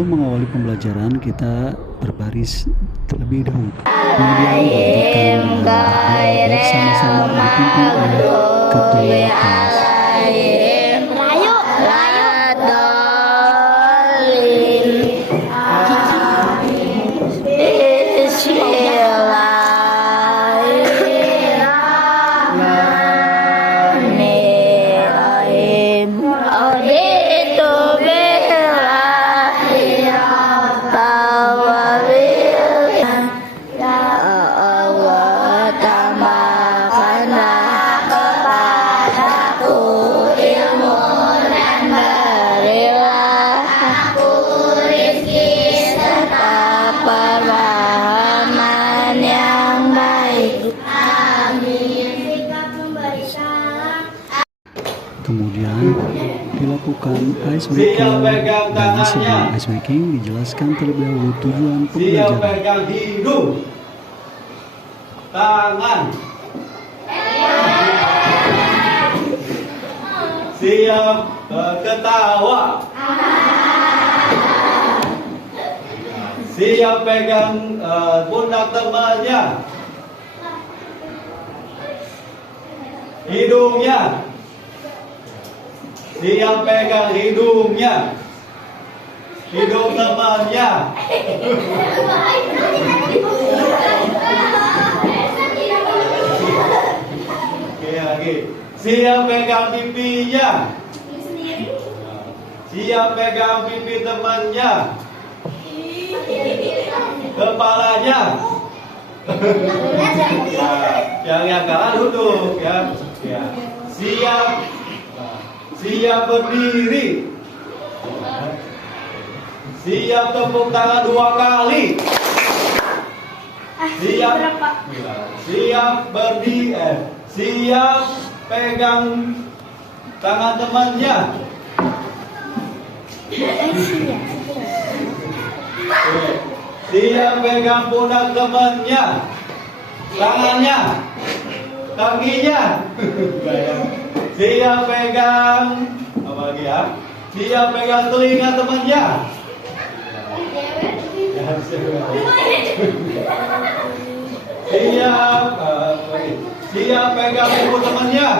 Sebelum mengawali pembelajaran, kita berbaris terlebih dahulu. Kemudian dilanjutkan bersama-sama dipimpin oleh ketua kelas. Kemudian dilakukan ice breaking, dan sebelum ice breaking dijelaskan terlebih dahulu tujuan Siap pembelajaran. pegang hidung, tangan, siap ketawa, siap pegang pundak temannya, hidungnya. Siap pegang hidungnya, hidung temannya. Oke, lagi. Siap pegang pipinya, siap pegang pipi temannya, kepalanya. Yang kalah duduk ya. Siap berdiri. Siap tepuk tangan 2 kali. Siap berdiri. Siap pegang tangan temannya. Siap pegang pundak temannya. Tangannya, kakinya. Siap pegang apa lagi ya? Siap pegang telinga temannya. Siap pegang ibu temannya.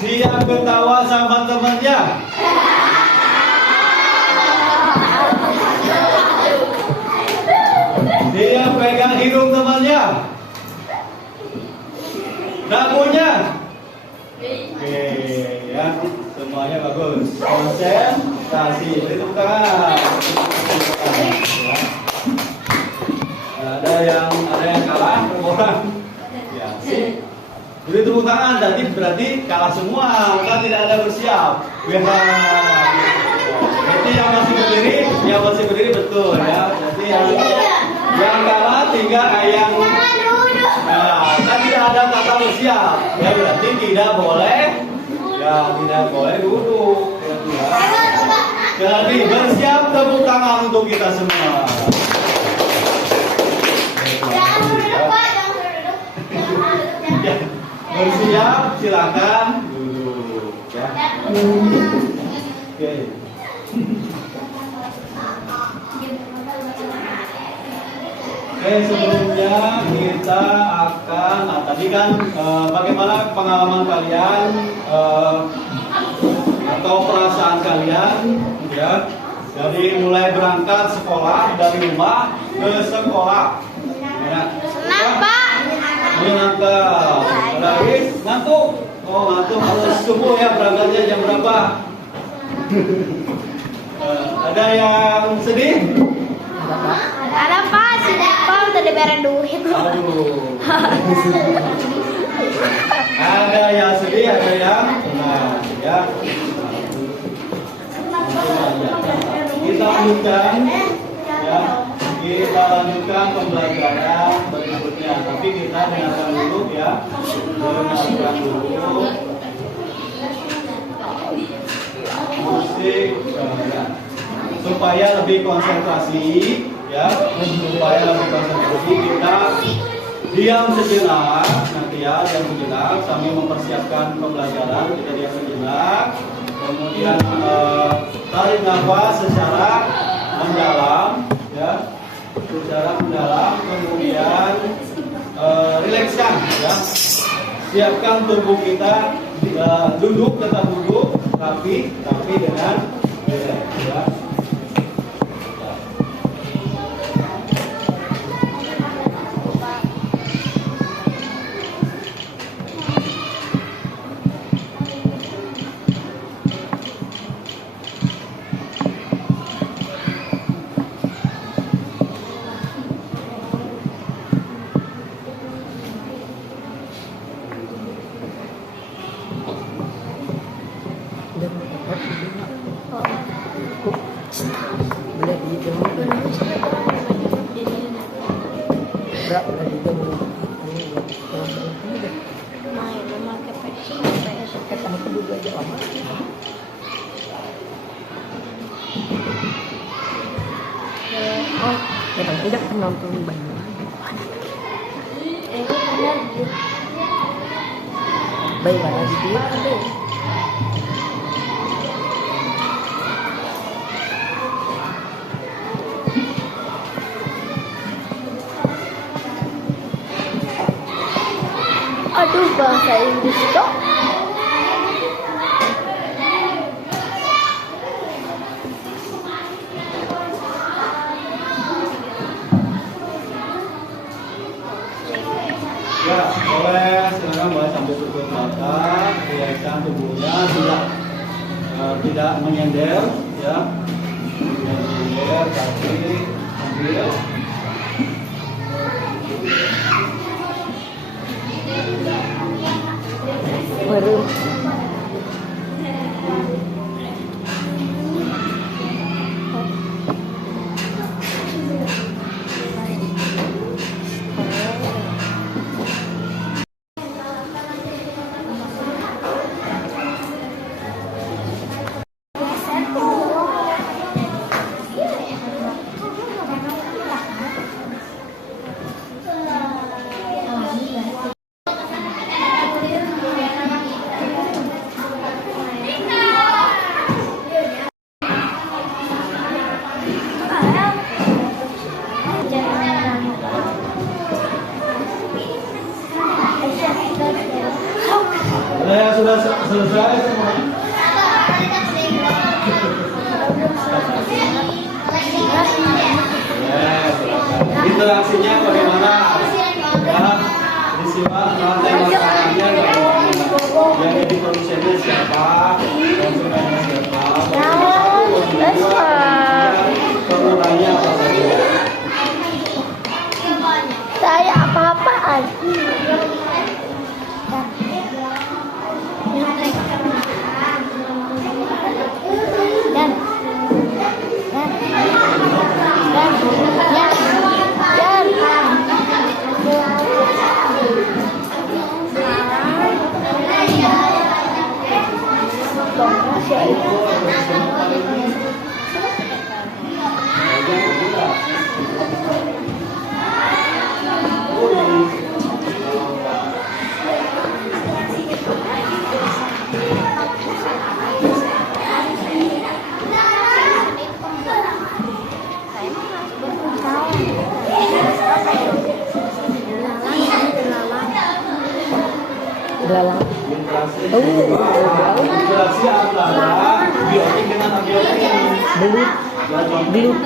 Siap ketawa sama temannya. Dia pegang hidung temannya, dagunya. Oke, ya, semuanya bagus. Konsentrasi. Beri tepuk tangan. Ada yang kalah, orang. Ya, beri tepuk tangan. Tadi berarti kalah semua, kan tidak ada bersiap. Berarti yang masih berdiri betul ya. Berarti yang kalah 3 ayam. Nah, kan tidak ada kata bersiap. Ya berarti tidak boleh duduk. Ya. Jadi bersiap, tepuk tangan untuk kita semua. Bersiap, silakan duduk. Ya. Oke. Oke, sebelumnya kita akan, tadi kan bagaimana pengalaman kalian atau perasaan kalian, ya? Jadi mulai berangkat sekolah dari rumah ke sekolah. Ya. Senang, Pak. Menyenangkan. Lagi ngantuk. Oh, ngantuk harus subuh ya, berangkatnya jam berapa? Ada yang sedih? Ada Pak, Pak udah dibayar duit. Aduh. Ada yang sedih, ada yang senang, ya. Kita lanjutkan, ya. Kita lanjutkan pembelajaran berikutnya. Tapi kita dengarkan dulu, ya. Dengarkan dulu musik, ya. Supaya lebih konsentrasi, ya. Supaya lebih konsentrasi kita diam sejenak nanti ya, diam sejenak sambil mempersiapkan pembelajaran. Kita diam sejenak, kemudian tarik nafas secara mendalam ya, secara mendalam, kemudian rilekskan ya, siapkan tubuh kita duduk, tetap duduk tapi dengan rileks ya. Tidak penonton banyak. Baik mana gitu ya? Aduh, bahasa Inggris kok. Ya, silakan boleh sambil tutup mata, rilekskan tubuhnya, tidak menyender, ya, tidak menyender, tapi ambil. Baru Sudah selesai semuanya. Interaksinya bagaimana? Ya, disimak lantai makanannya bagaimana? Yang jadi produsennya siapa? Konsumennya siapa? Penggunanya apa saja? Saya apa-apaan. belalang. Interaksi antara biotik dengan abiotik. Belut.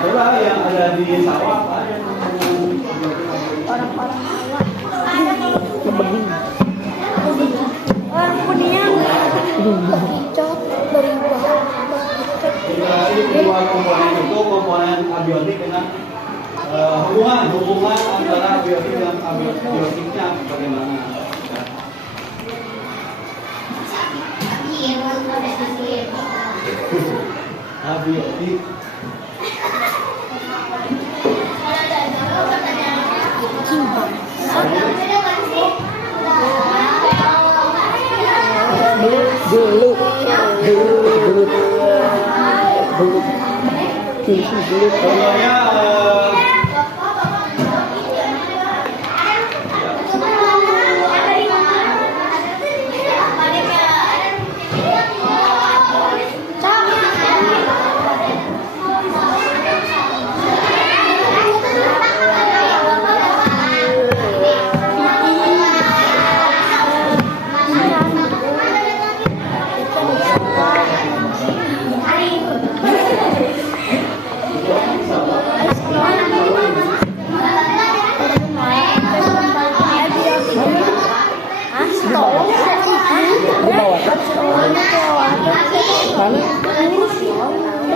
Itulah yang ada di sawah. Kebegin. Orang kuningan bekicot berubah. Interaksi kedua komponen itu komponen abiotik dengan hubungan antara abiotik dan abiotiknya bagaimana? Abiotik. Belut. Contohnya Mana?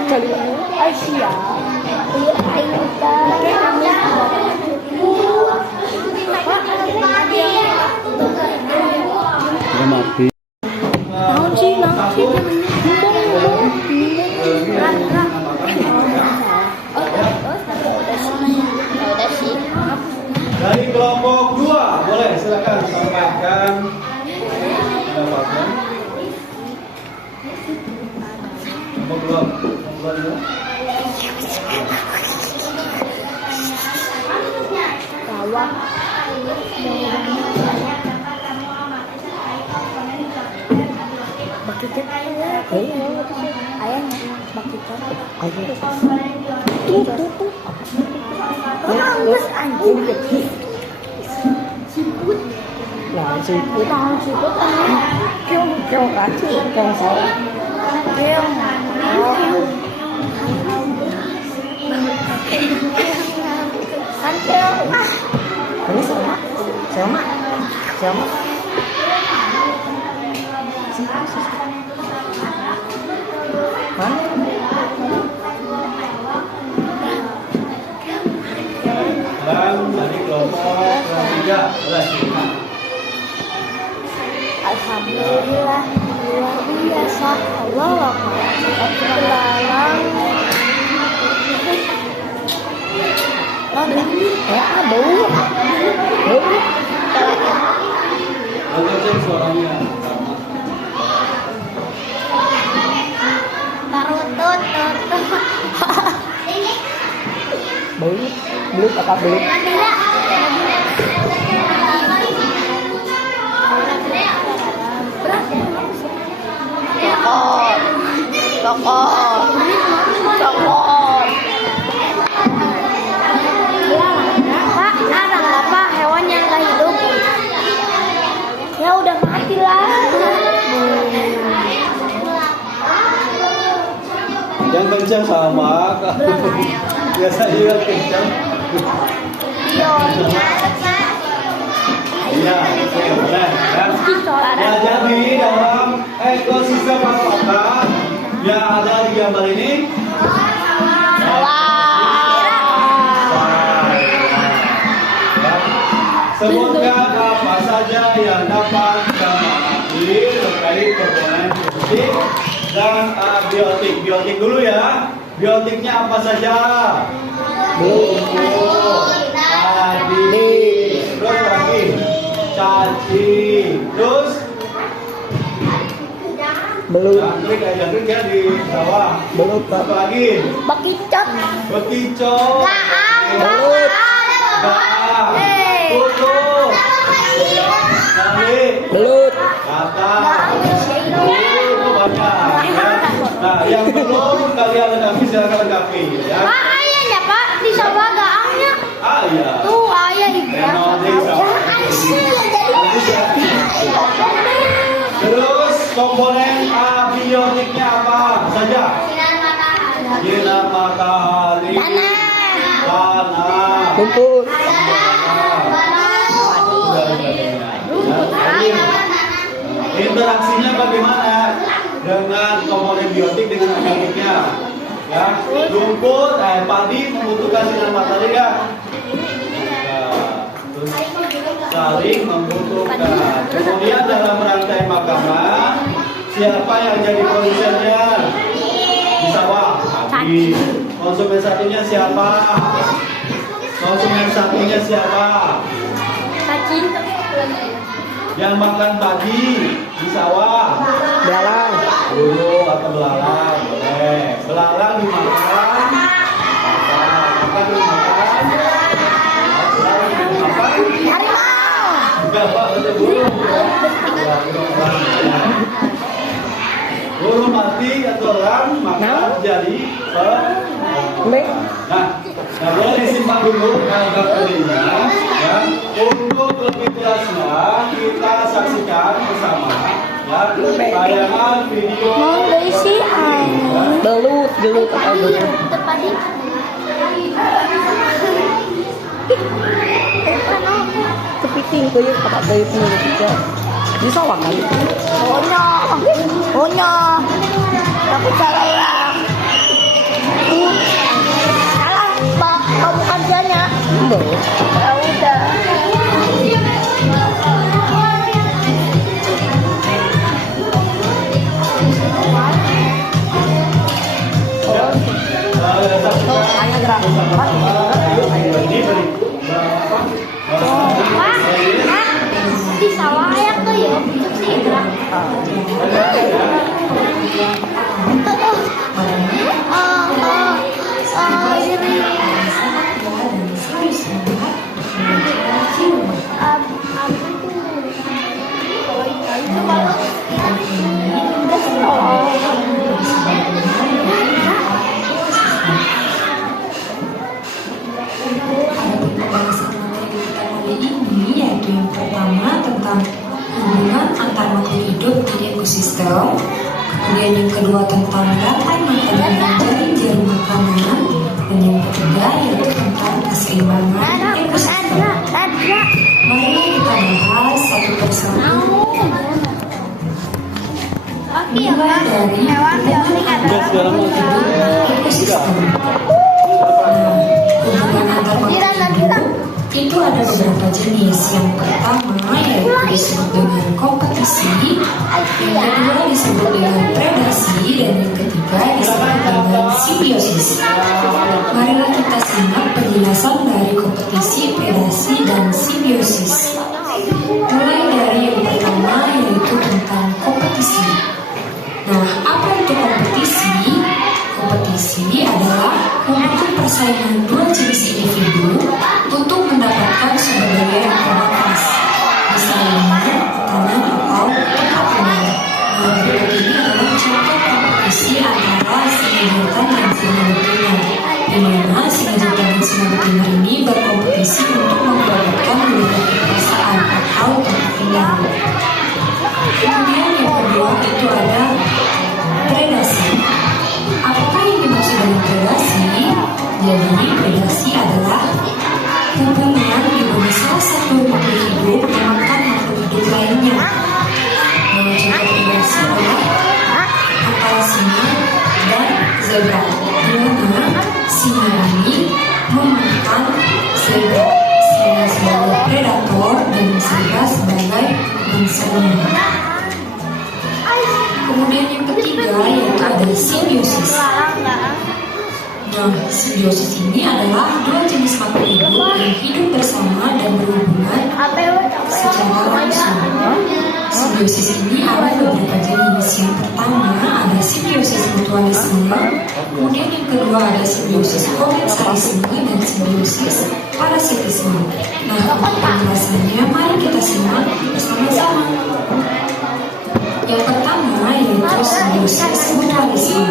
Kali Asia. Ya mati. Tahun sih, udah sih. Dari kelompok 2, boleh silakan sampaikan pendapatnya. Kelompok 2 ya. Bawah. Bakikan ayahnya bakikan tuh nangis anjing siput Nah, siput. tahu siput Kêu cá chữ, kêu sáu. kan kêu Ini sama. Sama. Sama. Mana? Dan dari kelompok 3, boleh silakan. Alhamdulillah luar biasa Allah belalang Bau. Bau. Boleh cek suaranya. tarutut Bau. Belut apa belut? Cokot Pak, ada nggak Pak hewan yang nggak hidup? Ya udah mati lah. Yang kencang sama. Biasanya yang kencang. Iya, oke, boleh. Ya, jadi dalam ekosistem alpaka yang ada di gambar ini. Sebutkan apa saja yang dapat kita ambil terkait komponen genetik dan abiotik. Biotik dulu ya. Biotiknya apa saja? Rumput, adik, terus lagi cacing, terus Belut. jangkrik ya di bawah. Belut. Apa lagi? Bekicot. Bekicot, Belut. gaang, kutu, nali, Belut. kata, itu banyak. Ya. Nah, yang belum kalian lengkapi silakan lengkapi ya. Pak ayahnya Pak di sawah gaangnya. Ah ya. Tuh ayah Ibrahim. Terus komponen abiotiknya apa saja? Sinar matahari, tanah, Rumput. interaksinya bagaimana dengan komponen biotik dengan abiotiknya? Ya, rumput, padi membutuhkan sinar matahari ya. Terus saling membutuhkan. Kemudian dalam rantai makanan, siapa yang jadi produsennya? Di sawah, sapi. Konsumen sapinya siapa? Konsumen sapinya siapa? Cacing. Yang makan padi di sawah. Belalang. Burung atau belalang, boleh. Belalang dimakan. Makan dimakan. Belalang dimakan. Harimau. Enggak, Pak, itu burung. Ya, burung mati atau orang makan jadi Mek. Nah, boleh disimpan dulu kalkulatornya. Ya, untuk lebih jelasnya kita saksikan bersama. Ya, tayangan video. Mau berisi air. Belut. Belut apa belut? Tepadi. Kepiting tuh ya, apa belut juga. Di sawah kan? Oh no. Punya. Aku salah lah. Salah, Pak. Kamu kerjanya. Ya udah. Di sawah ayak tuh ya, sih gerak. Ini yaitu yang pertama tentang hubungan antar makhluk hidup di ekosistem, kemudian yang kedua tentang rantai makanan dan jaring makanan, dan yang ketiga yaitu tentang keseimbangan ekosistem. Mari kita bahas satu persatu. Mulai dari hubungan antar makhluk hidup di ekosistem. Hubungan antar makhluk hidup itu ada beberapa jenis. Yang pertama yaitu disebut dengan kompetisi, yang kedua disebut dengan predasi, dan yang ketiga disebut dengan simbiosis. Marilah kita simak penjelasan dari kompetisi, predasi, dan simbiosis. Mulai dari yang pertama yaitu tentang kompetisi. Nah, apa itu kompetisi? Kompetisi adalah untuk persaingan dua jenis individu untuk mendapatkan sumber daya yang terbatas, misalnya tanah atau tempat tinggal. Nah, berikut ini adalah contoh kompetisi antara singa jantan dan singa betina, di mana singa jantan dan singa betina ini berkompetisi untuk mendapatkan wilayah kekuasaan atau tempat tinggal. Kemudian yang kedua itu ada predasi. Apa yang dimaksud dengan predasi? Jadi predasi adalah hubungan di mana salah satu makhluk hidup memakan makhluk hidup lainnya. Contoh predasi adalah antara singa dan zebra, di mana singa ini memakan zebra, singa sebagai predator dan zebra sebagai mangsanya. Kemudian yang ketiga yaitu ada simbiosis. Nah, simbiosis ini adalah dua jenis makhluk hidup yang hidup bersama dan berhubungan secara langsung. Simbiosis ini ada beberapa jenis. Yang pertama ada simbiosis mutualisme, kemudian yang kedua ada simbiosis komensalisme dan simbiosis parasitisme. Nah, untuk penjelasannya mari kita simak bersama-sama. Yang pertama yaitu simbiosis mutualisme.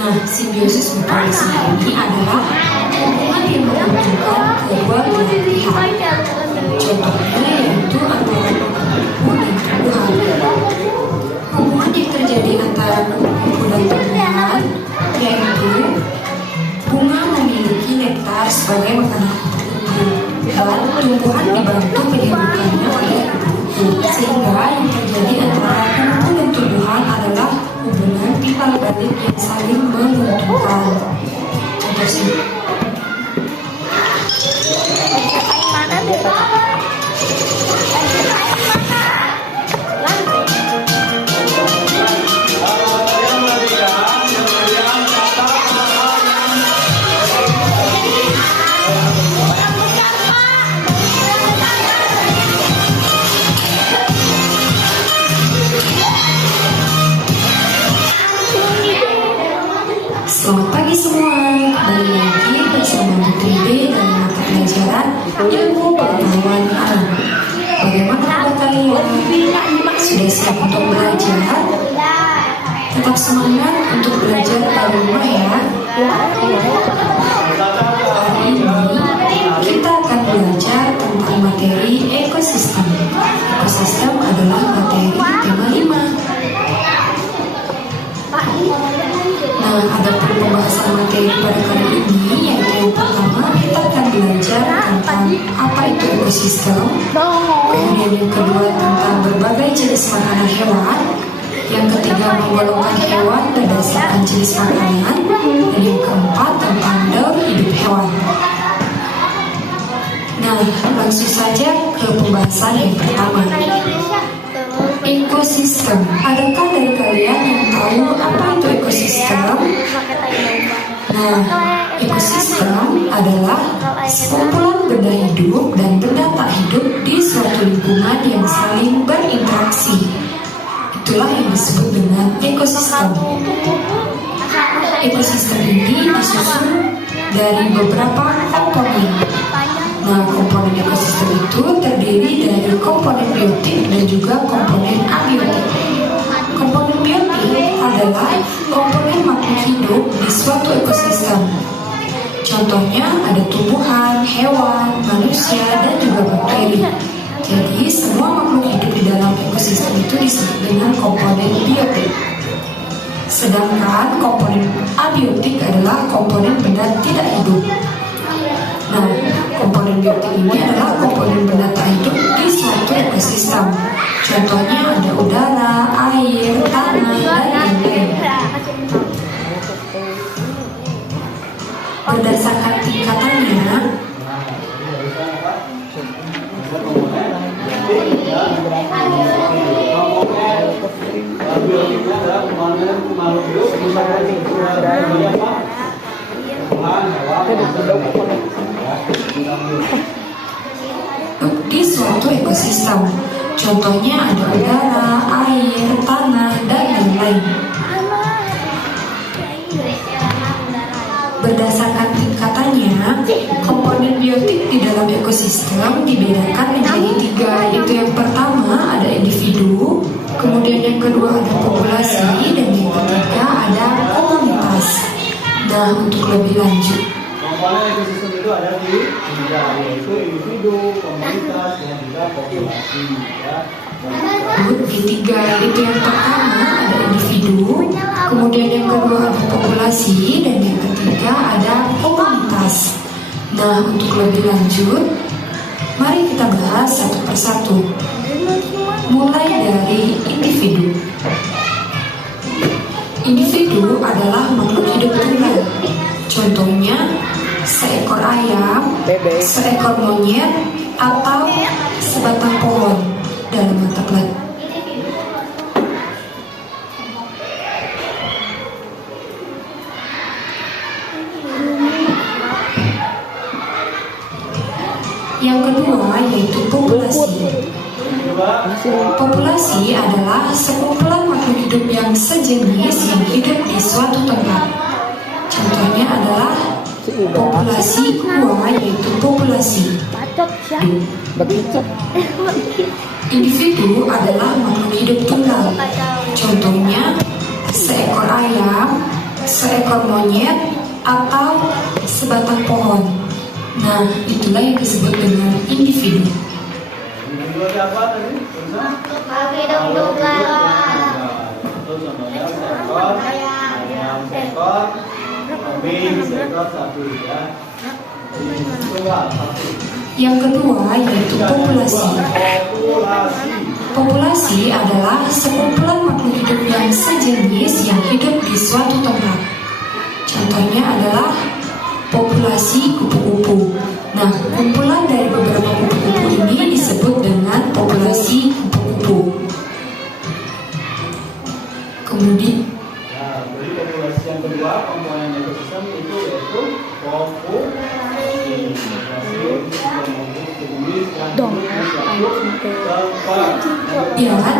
Nah, simbiosis mutualisme ini adalah hubungan yang menguntungkan kedua belah pihak. Contohnya yaitu antara kupu dan tumbuhan. Hubungan yang terjadi antara kupu dan tumbuhan yaitu bunga memiliki nektar sebagai makanan kupu, dan tumbuhan dibantu penyembuhannya oleh kupu, sehingga yang terjadi antara kupu dan tumbuhan adalah hubungan timbal balik yang saling menguntungkan. Contoh sih. Selamat pagi semua, kembali lagi bersama Putri B dan mata pelajaran ilmu pengetahuan alam. Bagaimana kabar kalian? Sudah siap untuk belajar? Tetap semangat untuk belajar pada rumah ya. Hari ini kita akan belajar tentang materi ekosistem. Ekosistem adalah materi tema 5. Nah, ada pembahasan materi pada kali ini, yaitu yang pertama kita akan belajar tentang apa itu ekosistem, kemudian yang kedua tentang berbagai jenis makanan hewan, Yang ketiga menggolongkan hewan berdasarkan jenis makanan. Dan yang keempat tentang daur hidup hewan. Nah, langsung saja ke pembahasan yang pertama. Ekosistem. Adakah dari kalian yang tahu apa itu ekosistem? Nah, ekosistem adalah sekumpulan benda hidup dan benda tak hidup di suatu lingkungan yang saling berinteraksi. Itulah yang disebut dengan ekosistem. Ekosistem ini disusun dari beberapa komponen. Nah, komponen ekosistem itu terdiri dari komponen biotik dan juga komponen abiotik. Komponen biotik adalah komponen makhluk hidup di suatu ekosistem. Contohnya ada tumbuhan, hewan, manusia, dan juga bakteri. Jadi, semua makhluk hidup di dalam ekosistem itu disebut dengan komponen biotik. Sedangkan komponen abiotik adalah komponen benda tidak hidup. Nah, komponen biotik ini adalah komponen benda tak hidup di suatu ekosistem. Contohnya ada udara, air, tanah, dan lain-lain. Berdasarkan tingkatannya, biotiknya adalah komponen makhluk hidup misalkan apa? Tumbuhan, hewan, di suatu ekosistem. Contohnya ada udara, air, tanah, dan lain-lain. Berdasarkan tingkatannya, komponen biotik di dalam ekosistem dibedakan menjadi 3, yaitu yang pertama ada individu, kemudian yang kedua ada populasi, dan yang ketiga ada komunitas. Nah, untuk lebih lanjut, komponen ekosistem itu ada di 3, yaitu individu, komunitas, dan juga populasi. Ya. di 3, yaitu yang pertama ada individu, kemudian yang kedua ada populasi, dan yang ketiga ada komunitas. Nah, untuk lebih lanjut, mari kita bahas satu persatu. Mulai dari individu. Individu adalah makhluk hidup tunggal. Contohnya seekor ayam, seekor monyet, atau sebatang pohon dalam mata pelajaran. Yang kedua yaitu populasi. Populasi adalah sekumpulan makhluk hidup yang sejenis yang hidup di suatu tempat. Contohnya adalah populasi gua, yaitu populasi. Individu adalah makhluk hidup tunggal. Contohnya seekor ayam, seekor monyet, atau sebatang pohon. Nah, itulah yang disebut dengan individu. Individu ada apa tadi? Hidup tunggal. Itu contohnya seekor ayam, seekor kambing, seekor sapi ya. Tunggal satu. Yang kedua yaitu populasi. Populasi adalah sekumpulan makhluk hidup yang sejenis yang hidup di suatu tempat. Contohnya adalah populasi kupu-kupu. Nah, kumpulan dari beberapa kupu-kupu ini disebut dengan populasi kupu-kupu. Kemudian, Jadi populasi yang kedua komponen ekosistem itu yaitu populasi.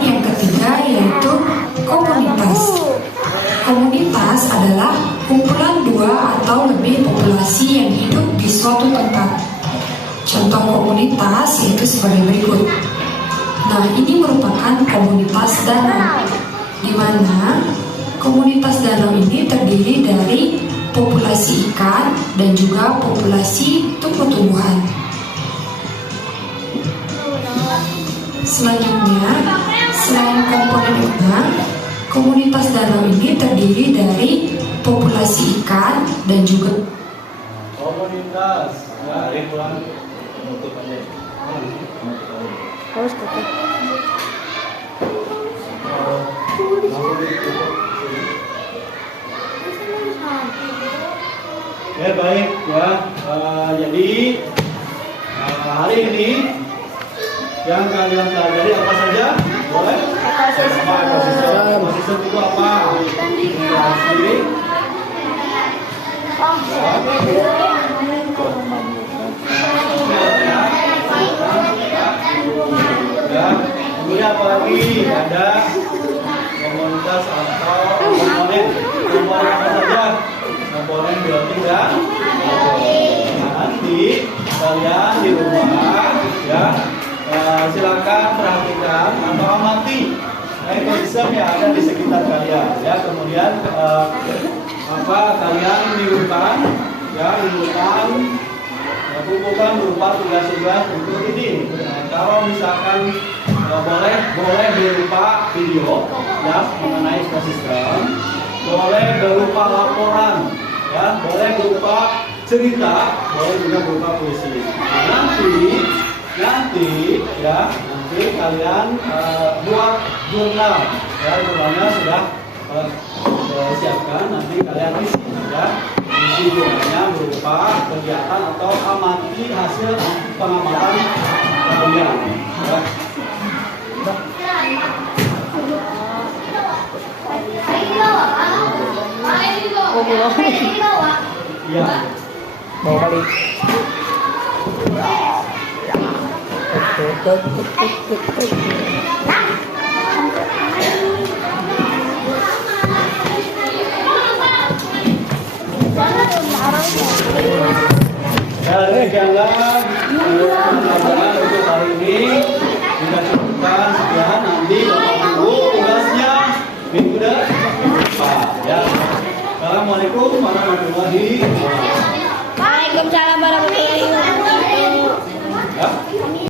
dan yang ketiga yaitu komunitas. Komunitas adalah kumpulan 2 atau lebih populasi yang hidup di suatu tempat. Contoh komunitas yaitu sebagai berikut. Nah, ini merupakan komunitas danau, di mana komunitas danau ini terdiri dari populasi ikan dan juga populasi tumbuh-tumbuhan. Selanjutnya, selain komponen ikan, komunitas danau ini terdiri dari populasi ikan dan juga Komunitas. Ya, ini pulang menutup aja. Harus tutup. Langsung Ya baik ya. Jadi hari ini yang kalian pelajari apa saja? Boleh? Apa ekosistem? Ekosistem itu apa? Interaksi. Ya. Kemudian apa lagi? Ada komunitas atau komponen. Komponen apa saja? Komponen biotik dan nanti kalian di rumah ya silakan perhatikan atau amati ekosistem yang ada di sekitar kalian ya. Kemudian kalian minggukan kumpulkan berupa tugas-tugas untuk ini. Kalau misalkan boleh berupa video ya mengenai ekosistem, boleh berupa laporan ya, boleh berupa cerita, boleh juga berupa puisi. Nanti kalian buat jurnal ya, jurnalnya sudah siapkan, nanti kalian isi ya. Isi jurnalnya berupa kegiatan atau amati hasil pengamatan kalian ya. Iya. Bawa balik. Ya, demikianlah